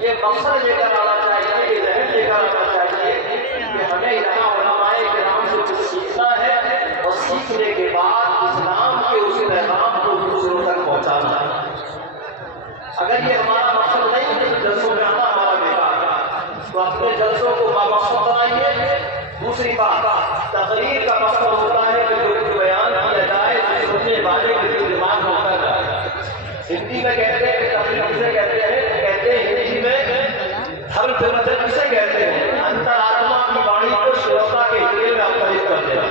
ये मकसद लेकर आना चाहिए, ये जहन लेकर आना चाहिए कि हमें यहाँ उलमाए किराम से कुछ सीखना है और सीखने के बाद इस्लाम के उस पैगाम को दूसरों तक पहुँचाना है। अगर ये हमारा मकसद नहीं है तो जलसों में आना हमारा बेकार है। तो अपने जलसों को बामकसद बनाइए। दूसरी बात, तकरीर का मकसद होता है कि जो बयान किया जाए सुनने वाले के दिमाग में उतर जाए। हिंदी में कहते हैं तकरीर किसे कहते हैं हिंदी में धर्म फिरमत किसे कहते हैं? अंतरात्मा की वाणी को श्रोता के हृदय में अवतरित कर देना,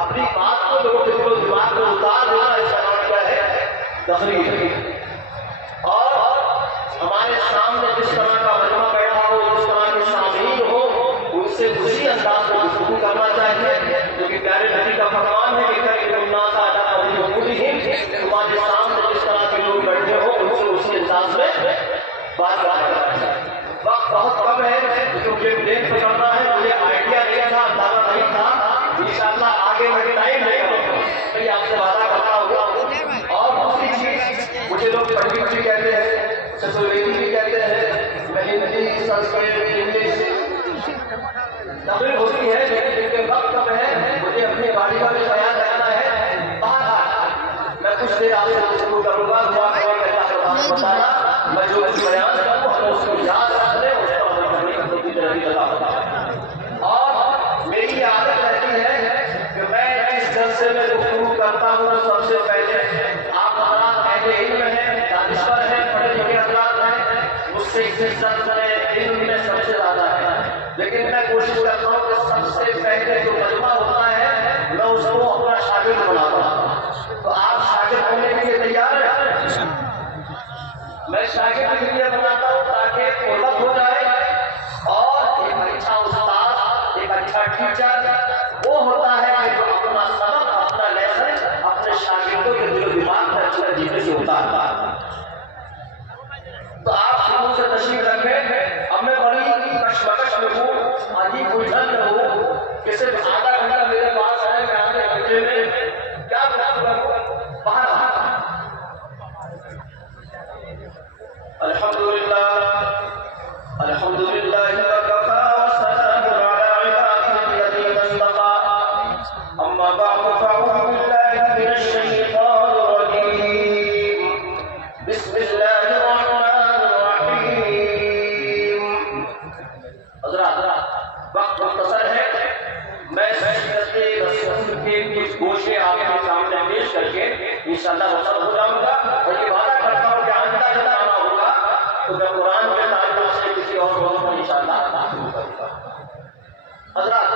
अपनी बात को लोगों के दिमाग में उतार देना। इसका नाम क्या है? तकरीर। और हमारे सामने जिस तरह का मजमा बैठा हो, जिस तरह के सामीन हो, उनसे उसी अंदाज में गुफ्तगू करना चाहिए, क्योंकि प्यारे नबी का फरमान है कि तुम्हारे सामने जिस तरह के लोग बैठे हो उनसे उसी अंदाज में बात करना चाहिए। वक्त बहुत कम है क्योंकि ब्रेक पे करना है। मुझे आइडिया नहीं था, अंदाजा नहीं था। इंशाअल्लाह आगे बढ़े टाइम नहीं तो आपसे वादा करता होगा। और दूसरी चीज, मुझे लोग पंडित भी कहते हैं, चतुर्वेदी भी कहते हैं, मैं हिंदी संस्कृत इंग्लिश तकरीर होती है, लेकिन वक्त कम है। मुझे अपनी गाड़ी का भी बयान करना है। बाहर मैं कुछ देर आपसे शुरू करूंगा। मैं जो बयान करूँ हमें उसको याद रख लें, उसको अमल करने की पूरी तरह बताऊंगा। और मेरी आदत रहती है कि मैं जिस जलसे में गुफ्तगू करता हूँ सबसे पहले आप हमारा अहले इल्म है, दानिश्वर है, पढ़े लिखे हज़रात हैं, मुझसे इज्जत करें, इल्म में सबसे ज़्यादा है। लेकिन मैं कोशिश करता हूँ कि सबसे पहले जो मजमा होता है मैं उसको अपना शागिर्द बनाता हूँ। तो आप शागिर्द होने के लिए तैयार हैं? मैं शागिर्द के लिए बनाता हूँ ताकि उलट हो जाए। और एक अच्छा उस्ताद, एक अच्छा टीचर वो होता है जो अपना सबक, अपना लेसन अपने शागिर्दों के दिल दिमाग में अच्छी तरीके से उतारता है। तो आप शुरू से तशरीफ रखें। अब मैं बड़ी कशमकश में हूँ, अजीब उलझन में हूँ कि सिर्फ आधा घंटा मेरे पास है। मैं आधे घंटे में क्या करूँ? बाहर अल्हम्दुलिल्लाह अल्हम्दुलिल्लाह वकफा वसलामुन अला इबादिही अल्लज़ीना इस्तफ़ा। अम्मा बअद फ़अऊज़ु बिल्लाहि मिनश शैतानिर रजीम। बिस्मिल्लाहिर रहमानिर रहीम। हज़रात वक्त मुख्तसर है। मैं सीरत रसूल के कुछ गोशे आपके सामने पेश करके इंशाअल्लाह वसल हो जाऊंगा। और ये वादा करता हूँ कि आइंदा जब आना होगा तो मैं कुरान के ताल्लुक से किसी और मौजूद पर इंशाअल्लाह बात करूंगा। हज़रात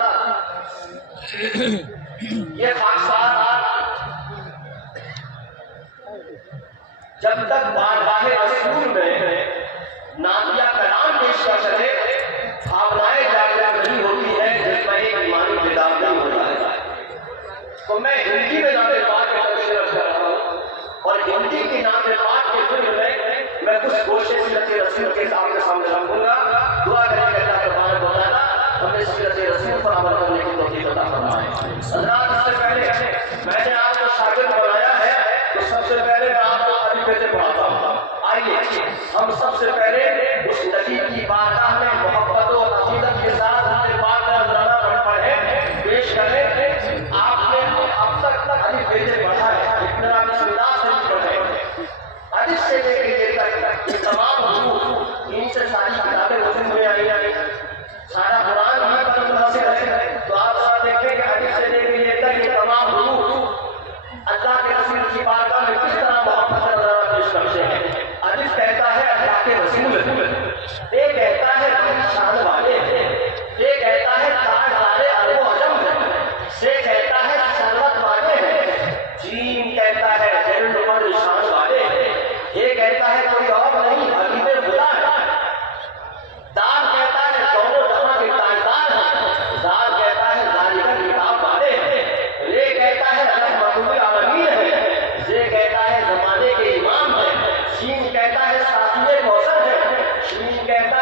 ये खाकसार जब तक बारगाहे रसूल में नादिया कलाम पेश कर चले, भावनाएं जागृत नहीं होती है, जिसमें एक ईमानी बेदार हो जाए। तो मैं हिंदी में नाते पाक के तफसीर कर रहा हूँ और हिंदी की नाते पाक के फिल्म में मैं कुछ गोशे सीरत रसूल के सामने रखूंगा। दुआ करेंगे अल्लाह तबारक व तआला हमें सीरत रसूल पर अमल करने की तौफीक अता फरमाए। हज़रात इससे पहले मैंने आपको शागिर्द बनाया है तो सबसे पहले मैं आपको अलिफ से पढ़ाता हूँ। आइए हम सबसे पहले उस नबी की बारगाह में मोहब्बत और अकीदत के साथ अपने पाक में नजराना पढ़े पेश करें। आपने अब तक अलिफ से पढ़ा है, इतना बिस्मिल्लाह से पढ़े। अलिफ से लेकर ये तक तमाम हुरूफ इनसे सारी किताबें वजन में आई। सारा कुरान हमें पर मुनासिब है। तो आप जरा देखें कि अलिफ से लेकर ये तक ये तमाम हुरूफ अल्लाह के रसूल की बारगाह में किस तरह मोहब्बत का नजराना पेश करते हैं। अलिफ कहता है अल्लाह के रसूल, ये कहता है शान वाले, ये कहता है ताज वाले अरब अजम, ये कहता है शरवत वाले, जीन कहता है जन्नत शान वाले, ये कहता है कोई और नहीं हबीबे खुदा, दार कहता है दोनों जहां के ताजदार, दार कहता है जालिका किताब वाले, ये कहता है रहमतुल आलमीन है, ये कहता है जमाने के इमाम है, शीन कहता है साथी कौसर है, शीन कहता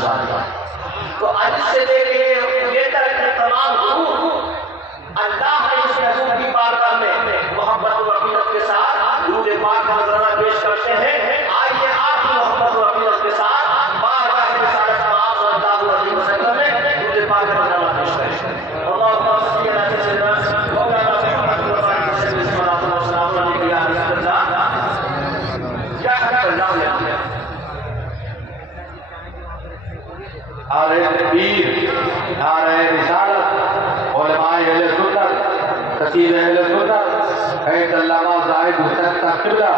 शान वाला। तो आज से लेके ये तक के तमाम अल्लाह ने इस रसूल की बारगाह में मोहब्बत और अकीदत के साथ दुरूद पाक का नजराना पेश करते हैं। आइए आपकी मोहब्बत और अकीदत के साथ बारगाह रिसालत पाक सल्लल्लाहु अलैहि वसल्लम में दुरूद पाक का नजराना पेश करें। अल्लाहुम्मा सल्ली अला सय्यिदना मौलाना मुहम्मद व अली सल्लल्लाहु अलैहि वसल्लम या रसूलल्लाह या अल्लाह नारे तकबीर, नारे रिसालत, उलमाए अहले सुन्नत, खतीब अहले सुन्नत, अल्लामा ज़ाहिद हुसैन ताक़िबला,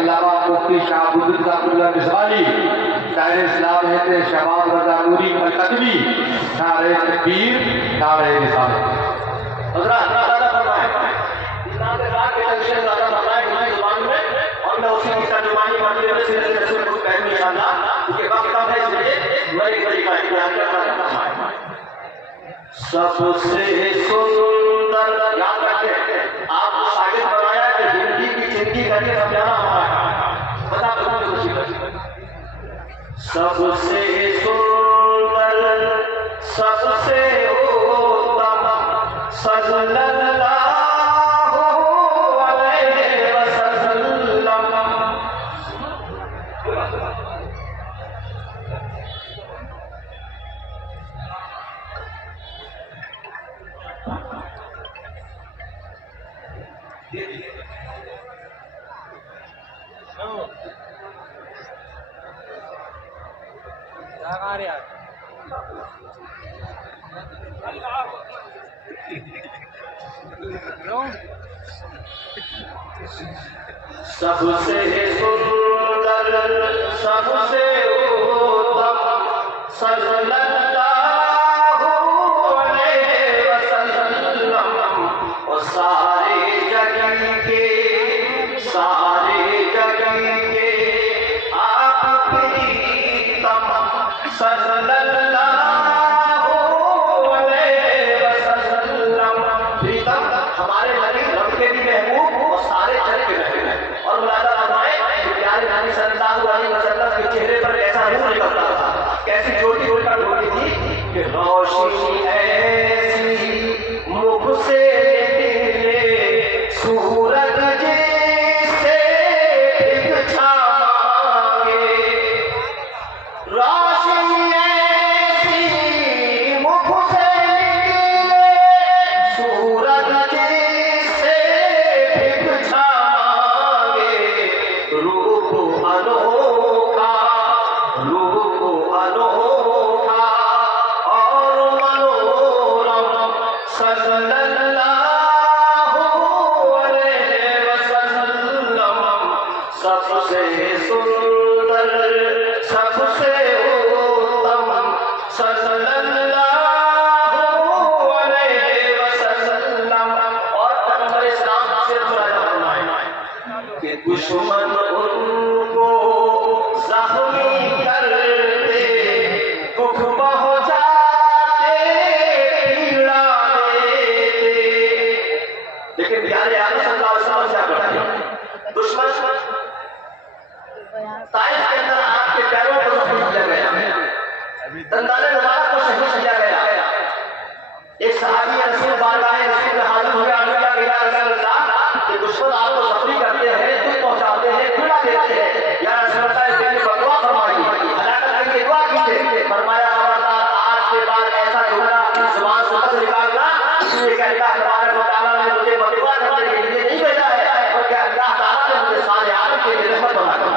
अल्लामा मुफ्ती शाहबुद्दीन ताक़िबला मिसवाली, शायर इस्लाम है शहबाज रज़ा नूरी अल-कदवी, नारे तकबीर, नारे रिसालत। हज़रात नारा फरमाएं, इस्लाम के राह के तंशीर नारा फरमाएं हिंदी ज़ुबान में, और मैं उसी की तर्जुमानी करते हुए सीरत रसूल को कहूँगा इंशाअल्लाह, क्योंकि वक्त कम है इसलिए बड़ी बड़ी बात फरमाएं। सबसे सुंदर, याद रखें, आपको शागिर्द बनाया कि हिंदी की जिंदगी करके समझाना हमारा बता सबसे सुंदर, सबसे उत्तम सल्लल्लाहु अलैहि वसल्लम। सबसे सुंदर, सबसे उत्तम सल्लल्लाहु अलैहि वसल्लम। और सारे जगत के आप प्रीतम सल्लल्लाहु अलैहि वसल्लम। प्रीतम हमारे नबी, रब के भी महबूब और सारे जग के महबूब। और मुलाजा फरमाए कि प्यारे नबी सल्लल्लाहु अलैहि वसल्लम के चेहरे पर कैसा नूर निकलता था, कैसी ज्योति उनका ढूंढी थी कि रोशनी ऐसी मुख से निकले सूरज जैसे दिखा मांगे। रोशनी ऐसी मुख से निकले सूरज जैसे दिखा मांगे। रूप अनोखा और मनोरम सल्लल्लाहु अलैहि वसल्लम। सबसे सुंदर, सबसे उत्तम सल्लल्लाहु अलैहि वसल्लम। और पैगंबर इस्लाम से फरमाया कि दुश्मन उनको ज़ख्मी करते, दुख पहुंचाते, पीड़ा देते, लेकिन प्यारे आका सल्लल्लाहु अलैहि वसल्लम क्या करते? दुश्मन ताइफ के अंदर आपके पैरों को जख्मी किया गया, दंदाने मुबारक को शहीद किया गया। एक सहाबी रसूल बारगाह रसूल में हाजिर हुए, अर्ज़ किया कि या रसूलल्लाह, कि दुश्मन आपको जख्मी करते हैं, दुख पहुंचाते हैं, पीड़ा देते हैं, या रसूलल्लाह इसके लिए बदुआ फरमाइए, हलाकत के लिए दुआ कीजिए। फरमाया खबरदार, आज के बाद ऐसा जुमला अपनी जुबान से मत निकालना, इसलिए कि अल्लाह तबारक व तआला ने मुझे बदुआ करने के लिए नहीं भेजा है, बल्कि अल्लाह तआला ने मुझे सारे आलम के लिए रहमत बनाया।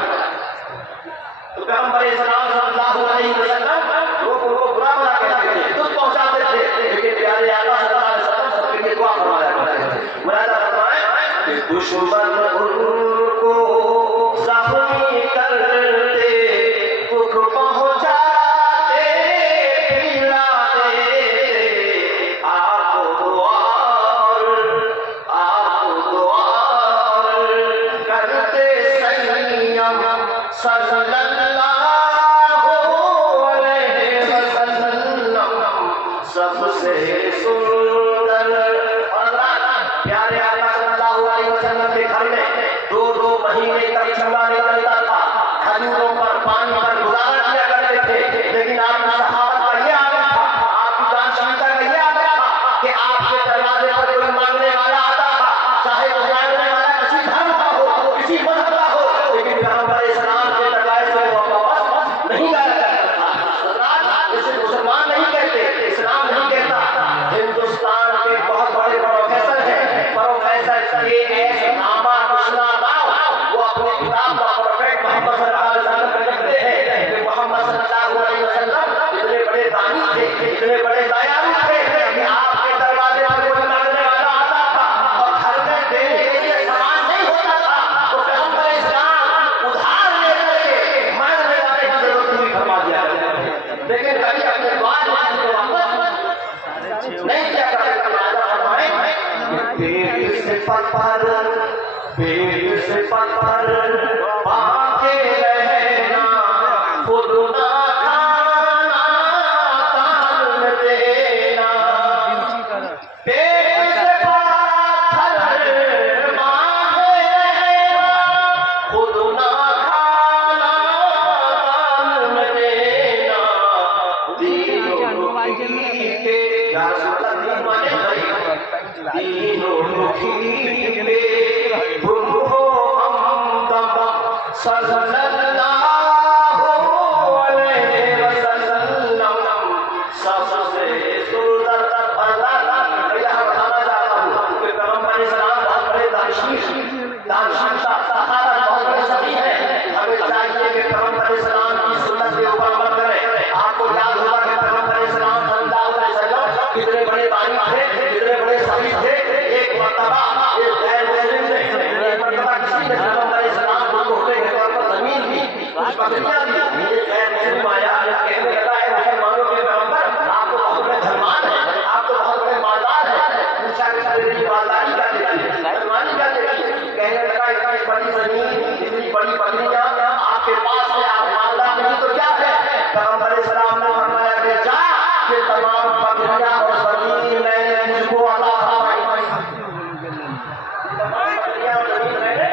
तो पैगंबर इस्लाम सल्लल्लाहु अलैहि वसल्लम लोगों को बुरा भला कहते थे, दुख पहुंचाते थे, लेकिन प्यारे आका सल्लल्लाहु अलैहि वसल्लम सबके लिए दुआ फरमाया करते थे। मुलाजा फरमाए कि दुश्मन उनको ज़ख्मी करते, दुख पहुंचाते, पीड़ा देते, आप दुआ करते संयम सल्लल्लाहु अलैहि वसल्लम। सबसे सुंदर। और प्यारे आका सल्लल्लाहु अलैहि वसल्लम के घर में 2-2 महीने तक चूल्हा निकलता था, खजूरों पर पानी पर गुजारा किया करते थे। पेट से पत्थर पाके रहना, खुद ना खाना तान देना। पेट से पत्थर मांगे रहना, खुद ना खाना तान देना। दीनों दुखी के दीनों दुखी पे तुम हो हमदम सल्लल्लाहु अलैहि वसल्लम। सबसे सुंदर यहाँ बताना चाहता हूँ कि पैगंबर इस्लाम बहुत बड़े दानिशमंद सहारा बहुत बड़े सभी हैं। हमें चाहिए कि पैगंबर इस्लाम की सुन्नत के ऊपर अमल करें। आपको याद होगा कि पैगंबर इस्लाम सल्लल्लाहु अलैहि वसल्लम कितने बड़े दानी थे, कितने बड़े सभी थे। एक मर्तबा एक गैर मुस्लिम ने, एक मर्तबा किसी ने पैगंबर इस्लाम को तोहफे के तौर पर जमीन दी, कुछ बकरियां दी। एक गैर मुस्लिम आया, कहने लगा है मुसलमानों के पैगंबर, आप तो बहुत बड़े धर्मान हैं, आप तो बहुत बड़े मालदार हैं। पूछा कि तेरी मालदारी क्या देती है, धर्मानी क्या देती है? कहने लगा इतनी बड़ी जमीन, इतनी बड़ी बकरियां आपके पास है, आप मालदार नहीं तो क्या है? पैगंबर इस्लाम ने फरमाया कि जा, ये तमाम बकरियां और जमीन मैंने मुझको अता फरमाई। तमाम बकरियां और जमीन मैंने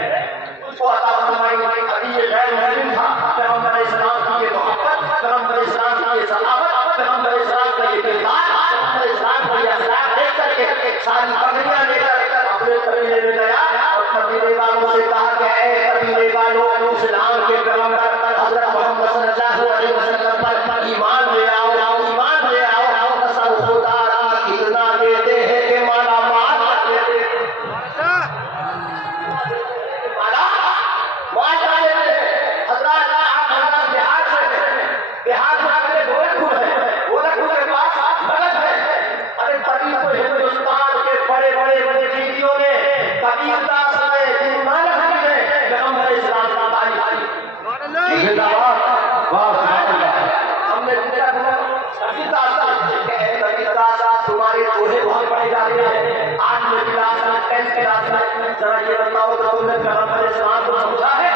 मुझको अता फरमाई। अभी ये गैर मुस्लिम था, पैगंबर इस्लाम की ये मोहब्बत, पैगंबर इस्लाम की ये सलामत, पैगंबर इस्लाम का ये किरदार, पैगंबर इस्लाम का ये अखलाक देख करके सारी बकरियां लेकर अपने कबीले में गया और कबीले वालों से कहा कि ऐ कबीले वालों, इस्लाम के पैगंबर हज़रत मोहम्मद सल्लल्लाहु अलैहि वसल्लम पर ईमान ले आओ, ईमान ले आओ। कसम खुदा की इतना देते हैं कि माला माल कर देते हैं, माला माल कर देते हैं। हज़रत आप बिहार से आकर गोरखपुर है, गोरखपुर के पास मगध है। अरे तभी तो हिंदुस्तान के बड़े बड़े दीदियों ने कबीरदास ने, गुरुनानक ने पैगंबर इस्लाम का तारीफ जिंदाबाद, वाह हमने कबीरदास तुम्हारे दोहे बहुत बड़े जाते हैं। 8वीं क्लास में, 10th क्लास में, जरा ये बताओ तो तुमने पैगंबर इस्लाम को समझा है?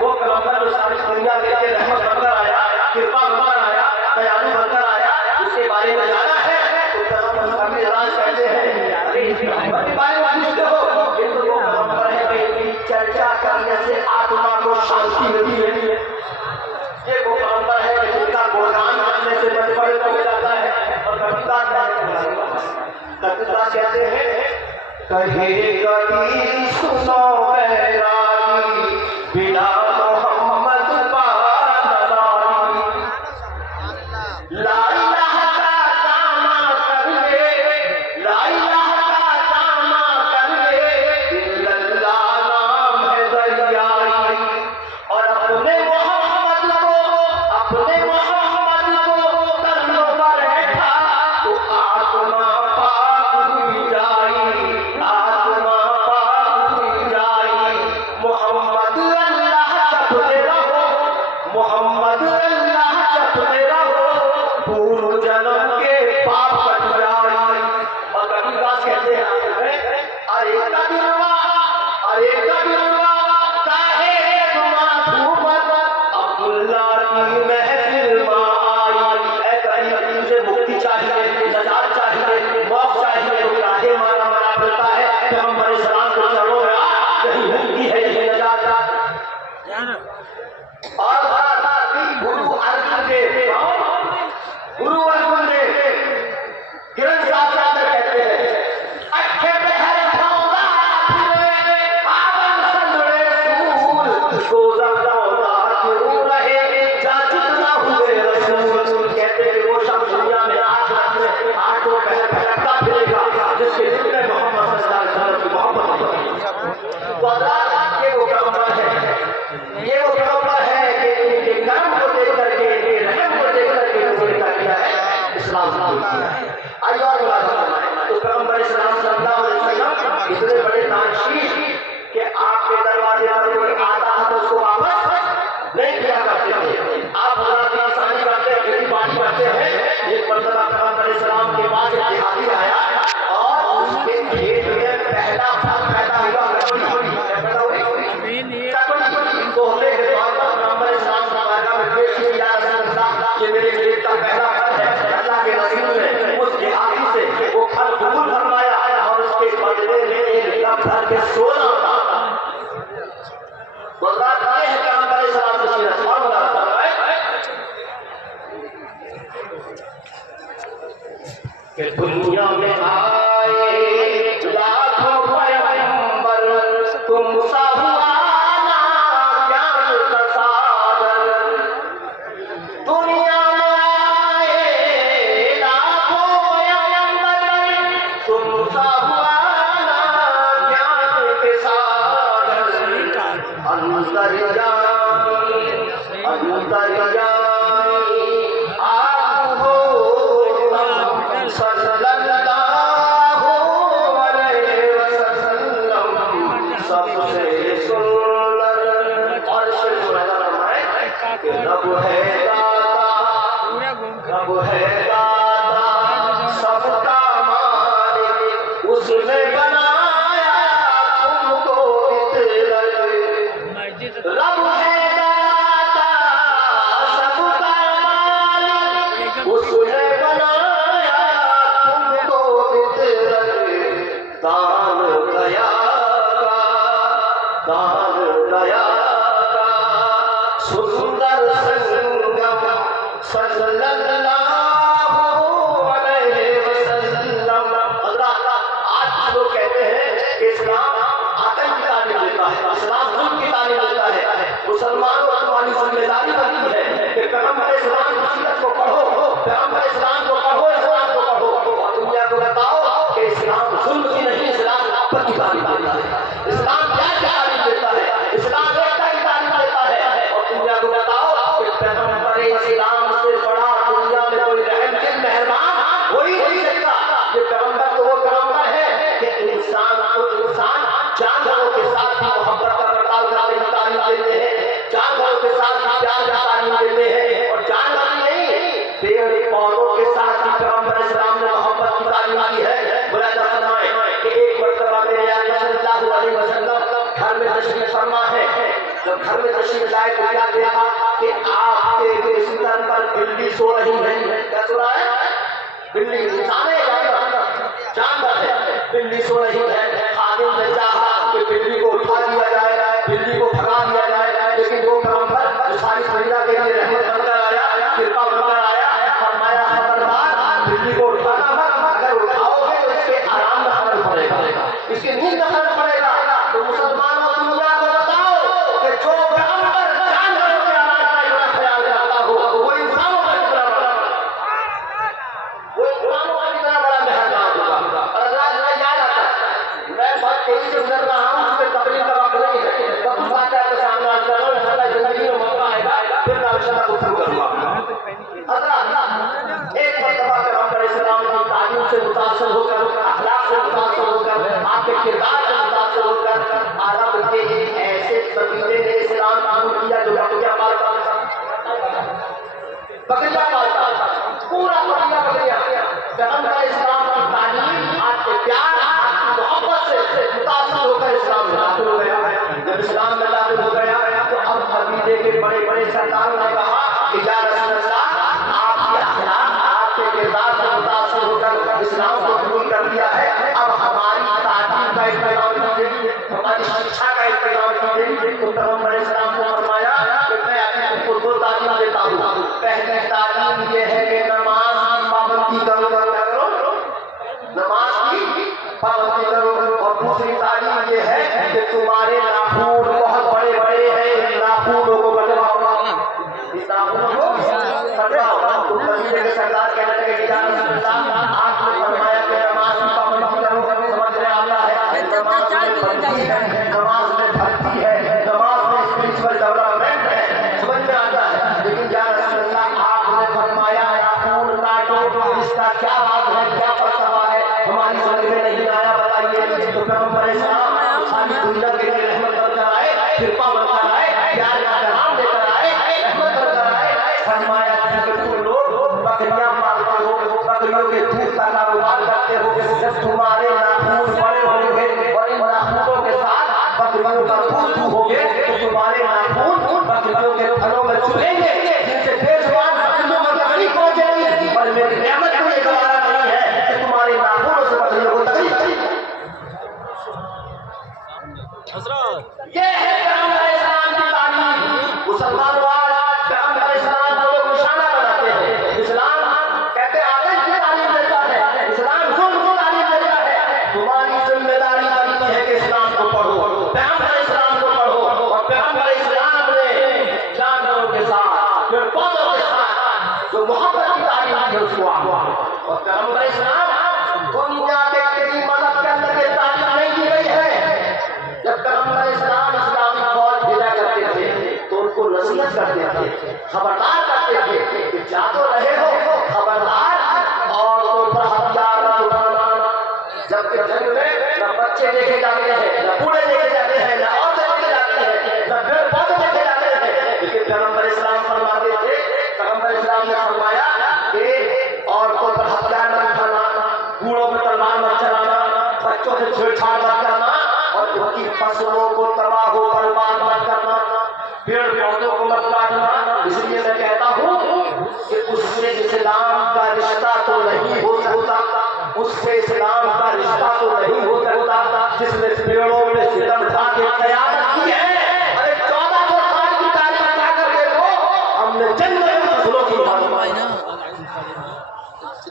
वो पैगंबर जो सारी दुनिया के लिए रहमत बनकर आया, कृपा बनकर आया, दयालु बनकर आया, उसके बारे में जाना है? तो पैगंबर कबीरदास कहते हैं अरे इस पैगंबर के बारे में पूछते हो, ये तो वो पैगंबर है कि इनकी चर्चा करने से आत्मा को शांति मिलती है। ये वो पैगंबर है कि जिनका गुणगान करने से मन पवित्र हो जाता है। और कबीरदास कहते हैं कहे कभी सुनो बैरागी, बिना मोहम्मद पारानी। ला इलाहा का दामा कर ले, ला इलाहा का दामा कर ले, इल्लल्लाह नाम है दरियाई। और अपने मोहम्मद को करनो पर बैठा तो आत्मा पाक हुई जाई, आत्मा पाक हुई जाई। मोहम्मद अल्लाह जपते रहो, मोहम्मद अल्लाह जपते रहो, पूर्व जन्म के पाप कट जाई। और कबीरदास कहते हैं अरे कबीरवा, अरे कबीरवा काहे माधुमत अब्दुल्ला की महफिल में आई। ऐ कबीर तुझे मुक्ति चाहिए, नजात चाहिए, मोक्ष चाहिए तो काहे मारा मारा फिरता है? पैगंबर इस्लाम को चढ़ो में आ, यही मुक्ति है, यही नजात है। और गुरु अर्जुन देव, गुरु अर्जुन देव किरण साहब कहते हैं अखे बहर खौदा फिरे, आवन संदड़े सूर, गोजा खौदा क्यों रहे, जाचुत ना हुए रसूल। कहते हैं वो शख्स दुनिया में आज तो भटकता फिरेगा जिसके दिल में मोहम्मद सल्लल्लाहु अलैहि वसल्लम की मोहब्बत है। तो अल्लाह ये वो पैगंबर है, ये वो पैगंबर है कि इनके कर्म को देख करके, इनके रहम को देख करके उन्होंने क्या किया है? इस्लाम कबूल किया है। आइए और मुलाज़ा फरमाएं तो पैगंबर इस्लाम सल्लल्लाहु अलैहि वसल्लम इतने बड़े दानिशीर कि आपके दरवाजे पर कोई आता है तो उसको वापस नहीं किया करते थे। आप हज़रत की आसानी करते हैं, खेती बाड़ी करते हैं। एक मर्तबा पैगंबर इस्लाम के पास एक देहाती आया और उसके खेत में पहला फल पैदा हुआ, गुजरात ये है कि हम बड़े सलाम से सीधा सवाल बनाता है कि दुनिया में आए लाखों पैगंबर तुम सा हुआ ना ज्ञान का सागर। दुनिया में आए लाखों पैगंबर तुम सा हुआ ना ज्ञान के सागर। अंतर्यामी आप हो सल्लल्लाहु अलैहि वसल्लम सबसे सुंदर और कि रब है दाता, रब है दाता सबका मालिक, उसने बनाया तुमको फितरत। रब है दाता सबका मालिक, उसने बनाया तुमको फितरत। दान दया का, दान दया का सुंदर संगम सल्लल्लाहु अलैहि वसल्लम। आज लोग कहते हैं कि इस्लाम आतंक की तालीम देता है, इस्लाम जुल्म की तालीम देता है। मुसलमानों को हमारी जिम्मेदारी बनती है कि पैगंबर इस्लाम की सीरत को पढ़ो, पैगंबर इस्लाम को पढ़ो, इस्लाम को पढ़ो और दुनिया को बताओ कि इस्लाम जुल्म की नहीं, इस्लाम आपस की तालीम देता है। इस्लाम क्या तालीम देता है? इस्लाम एकता की तालीम देता है। और दुनिया को बताओ कि पैगंबर इस्लाम से बड़ा दुनिया में कोई रहमदिल मेहरबान कोई नहीं सकता। ये पैगंबर तो वो पैगंबर है कि इंसान को इंसान जानवरों के साथ भी मोहब्बत का बर्ताव करने की तालीम देते हैं, जानवरों के साथ भी प्यार का तालीम देते हैं। और जानवर नहीं, पेड़ पौधों के साथ भी पैगंबर इस्लाम ने मोहब्बत की तालीम दी है। बुरा फरमाए कि एक मर्तबा मेरे आका सल्लल्लाहु अलैहि वसल्लम घर में तशरीफ फरमा है। जब घर में तशरीफ लाए तो क्या देखा कि आपके बिस्तर पर बिल्ली सो रही है। क्या सो रहा है? बिल्ली। इंसान है जानवर है, बिल्ली सो रही है। खादिम ने चाहा कि बिल्ली को उठा दिया जाए, बिल्ली को भगा दिया जाए, लेकिन वो पैगंबर जो सारी दुनिया के लिए रहमत बनकर आया, कृपा बनकर आया, फरमाया खबरदार बिल्ली को उठाना मत, अगर उठाओगे तो इसके आराम में फर्क पड़ेगा, इसकी नींद में फर्क पड़ेगा। तो मुसलमानों दुनिया को बताओ कि जो पैगंबर जानवरों के आराम का इतना ख्याल रखता हो वो इंसानों का कितना बड़ा, वो इंसानों का कितना बड़ा मेहरबान होगा। और अल्लाह तुम्हें याद आता है, मैं बहुत तेजी से गुजर रहा हूँ, उसमें तकलीफ का वक्त नहीं है। तो कुछ बातें आपके सामने आज करो, इंशाअल्लाह जिंदगी में मौका आएगा फिर मैं इंशाअल्लाह गुफ्तगू करूंगा। एक मर्तबा पैगंबर इस्लाम की तालीम से मुतासिर होकर, अखलाक से मुतासिर होकर, आपके किरदार से मुतासिर होकर अरब के एक ऐसे कबीले ने इस्लाम कबूल किया जो बकरियां पालता था, बकरियां पालता था, पूरा बकरियां बकरियां। पैगंबर इस्लाम की तालीम आपके प्यार आपकी मोहब्बत से मुतासिर होकर इस्लाम में दाखिल हो गया। जब इस्लाम में दाखिल हो गया तो अब कबीले के बड़े बड़े सरदारों ने कहा कि या रसूल अल्लाह, आपके अखलाक आपके किरदार से मुतासिर होकर इस्लाम को कबूल कर लिया है, अब हमारी तालीम का इंतजाम कीजिए, हमारी शिक्षा का इंतजाम कीजिए। तो पैगंबर इस्लाम को फरमाया कि मैं अपने को दो तालीम देता हूँ। पहली तालीम ये है कि नमाज की पाबंदी करो, नमाज की पाबंदी करो। और दूसरी तालीम ये है कि तुम्हारे नाखून बहुत बड़े बड़े हैं, इन नाखूनों को बचाओ, इस नाखूनों को बचाओ। तो कबीले के सरदार कहने लगे कि या रसूल अल्लाह, आपने फरमाया कि नमाज की पाबंदी करो, समझ में आता है, नमाज में भक्ति है, नमाज में भक्ति है, नमाज में स्पिरिचुअल डेवलपमेंट है, समझ में आता है। लेकिन या रसूल अल्लाह, आपने फरमाया नाखून काटो, इसका क्या राज है, क्या फलसफा है, हमारी समझ में नहीं आया, बताइए। तो पैगंबर इस्लाम सारी दुनिया के लिए रहमत बनकर आए, कृपा बनकर आए, प्यार का पैगाम लेकर आए, रहमत बनकर आए। फरमाया कि तुम लोग बकरियां पालते हो, बकरियों के दूध का कारोबार करते हो, जब तुम्हारे नाखून बड़े होंगे और इन नाखूनों के साथ बकरियों का दूध दूहोगे तो तुम्हारे नाखून बकरियों के फलों में चुभेंगे, जिनसे बेजुबान बकरियों को तकलीफ पहुंचेगी। और मेरी नेमत को ये गवारा नहीं है कि तुम्हारे नाखूनों से बकरियों को तकलीफ। ये है पैगंबर इस्लाम और पैगंबर इस्लाम दुनिया के किसी मजहब के अंदर ये तारीफ नहीं की गई है। जब पैगंबर इस्लाम इस्लामी फौज भेजा करते थे तो उनको नसीहत करते थे, खबरदार करते थे कि जा तो रहे हो खबरदार, और तो पर हथियार न उठाना। जबकि जंग में न बच्चे देखे जाते हैं, न बूढ़े देखे जाते हैं, न औरतें देखे जाते हैं, न पेड़ पौधे देखे जाते हैं, लेकिन पैगंबर इस्लाम फरमाते थे, पैगंबर इस्लाम ने फरमाया कि औरतों पर हथियार न उठाना, बूढ़ों पर तलवार मत चलाना, बच्चों से छेड़छाड़ मत करना, और उनकी फसलों को तबाह हो बर्बाद मत करना, पेड़ पौधों को मत काटना। इसलिए मैं कहता हूँ कि उससे इस्लाम का रिश्ता तो नहीं हो सकता, उससे इस्लाम का रिश्ता तो नहीं हो सकता जिसने पेड़ों में सितम खा के कयामत की है। अरे 1400 साल की तारीख बता कर देखो, हमने जन्म में फसलों की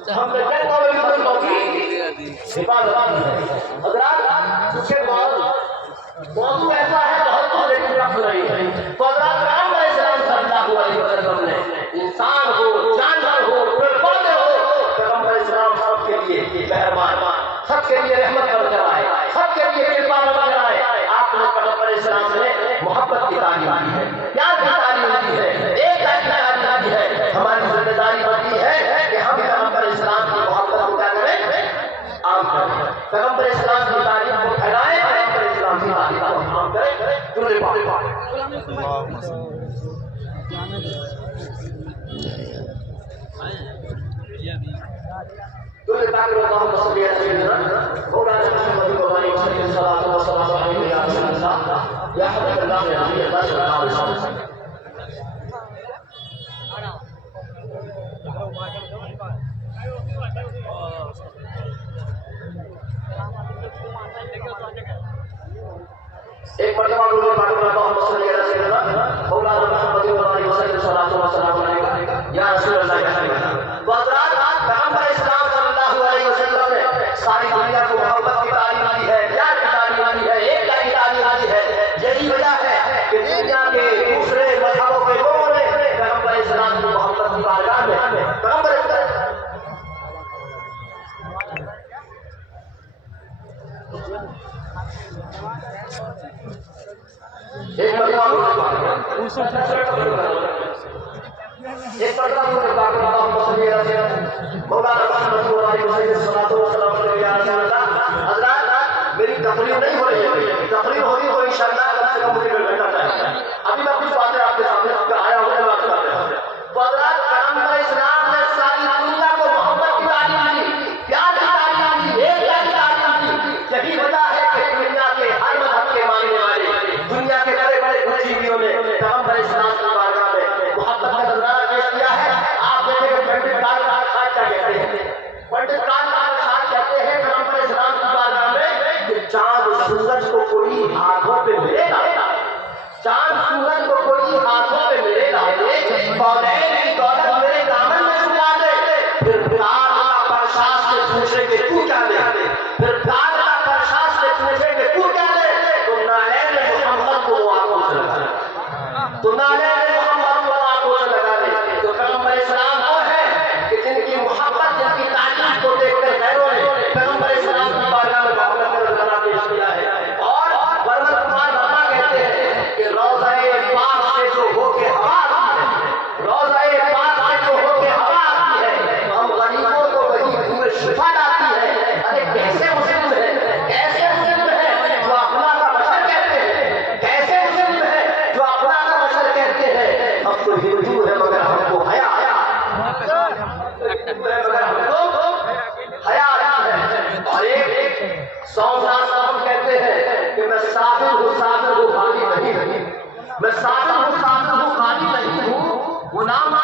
हमने जन्म में फसलों की हिफाजत की है। हज़रात उसके बाद मौजूद ऐसा है बहुत कुछ, लेकिन रख नहीं है। तो हज़रात पैगंबर इस्लाम सल्लल्लाहु अलैहि वसल्लम ने इंसान हो, जानवर हो, पेड़ पौधे हो, पैगंबर इस्लाम सबके लिए मेहरबान, सबके लिए रहमत कर आए, सबके लिए कृपा कर आए। आपने पैगंबर इस्लाम ने मोहब्बत की तालीम दी है, प्यार की तालीम दी है, एक तालीम दी है। हमारी जिम्मेदारी बनती है कि हम पैगंबर इस्लाम की मोहब्बत को क्या करें, आम करें, पैगंबर इस्लाम की तालीम को फैलाएं, पैगंबर इस्लाम की तालीम को आम करें। एक मरतबा गुरु पाक मोहम्मद सल्लल्लाहु अलैहि वसल्लम मौलाना मुहम्मद अलैहि वसल्लम या रसूल अल्लाह या हबीब अल्लाह। तो हज़रात पैगंबर इस्लाम सल्लल्लाहु अलैहि वसल्लम ने सारी दुनिया को मोहब्बत की तालीम दी है, प्यार की तालीम दी है, एकता की तालीम दी है। यही वजह है कि दुनिया के दूसरे मजहबों के लोगों ने पैगंबर इस्लाम की मोहब्बत की बारगाह में पैगंबर एक मरतबा मेरी तकलीफ नहीं हो रही है, तकलीफ होगी तो इंशाअल्लाह कम से कम मुझे 1 घंटा चाहिए। अभी मैं कुछ बातें आपके सामने आया हूँ, बात करते हैं। तो हज़रात पैगंबर इस्लाम ने सारी दुनिया को मोहब्बत की तालीम दी, प्यार की तालीम दी, एकता की तालीम दी। यही वजह है कि दुनिया के हर मजहब के मानने वाले, दुनिया के बड़े बड़े बुद्धिजीवियों ने पैगंबर इस्लाम की बारगाह में मोहब्बत का नजराना पेश किया है। आप देखेंगे पंडित काल खान क्या कहते हैं, पंडित काल खान कहते हैं पैगंबर इस्लाम की बारगाह में कि चांद सूरज को कोई हाथों पे मिलेगा, चांद सूरज को कोई हाथों पे मिलेगा, कौनैन की दौलत मेरे दामन में छुपा दे, फिर प्यार का प्रशास से पूछेंगे तू क्या ले, फिर प्यार का प्रशास से पूछेंगे तू क्या ले, तो नालैन मोहम्मद को आंखों से लगा ले, तो नालैन मोहम्मद को आंखों से लगा ले। तो पैगंबर इस्लाम वो है कि जिनकी मोहब्बत, जिनकी तालीम को देखकर गैरों ने पैगंबर इस्लाम की बारगाह में मोहब्बत का नजराना पेश किया है। और वर्मा कुमार वर्मा कहते हैं कि रोज़ाए पाक से जो होके हवा आती है, रोज़ाए पाक से जो होके हवा आती है, हम गरीबों को वही धूल शिफा लाती है। अरे कैसे मुस्लिम है, कैसे मुस्लिम है जो अपना का बशर कहते हैं, कैसे मुस्लिम है जो अपना का बशर कहते हैं। हम तो हिंदू है मगर हमको हया आया, मगर हमको हया आया है। और एक सौदार साहब कहते हैं कि मैं साबिर हूँ खाली नहीं, मैं साबिर हूँ खाली नहीं हूँ, गुलाम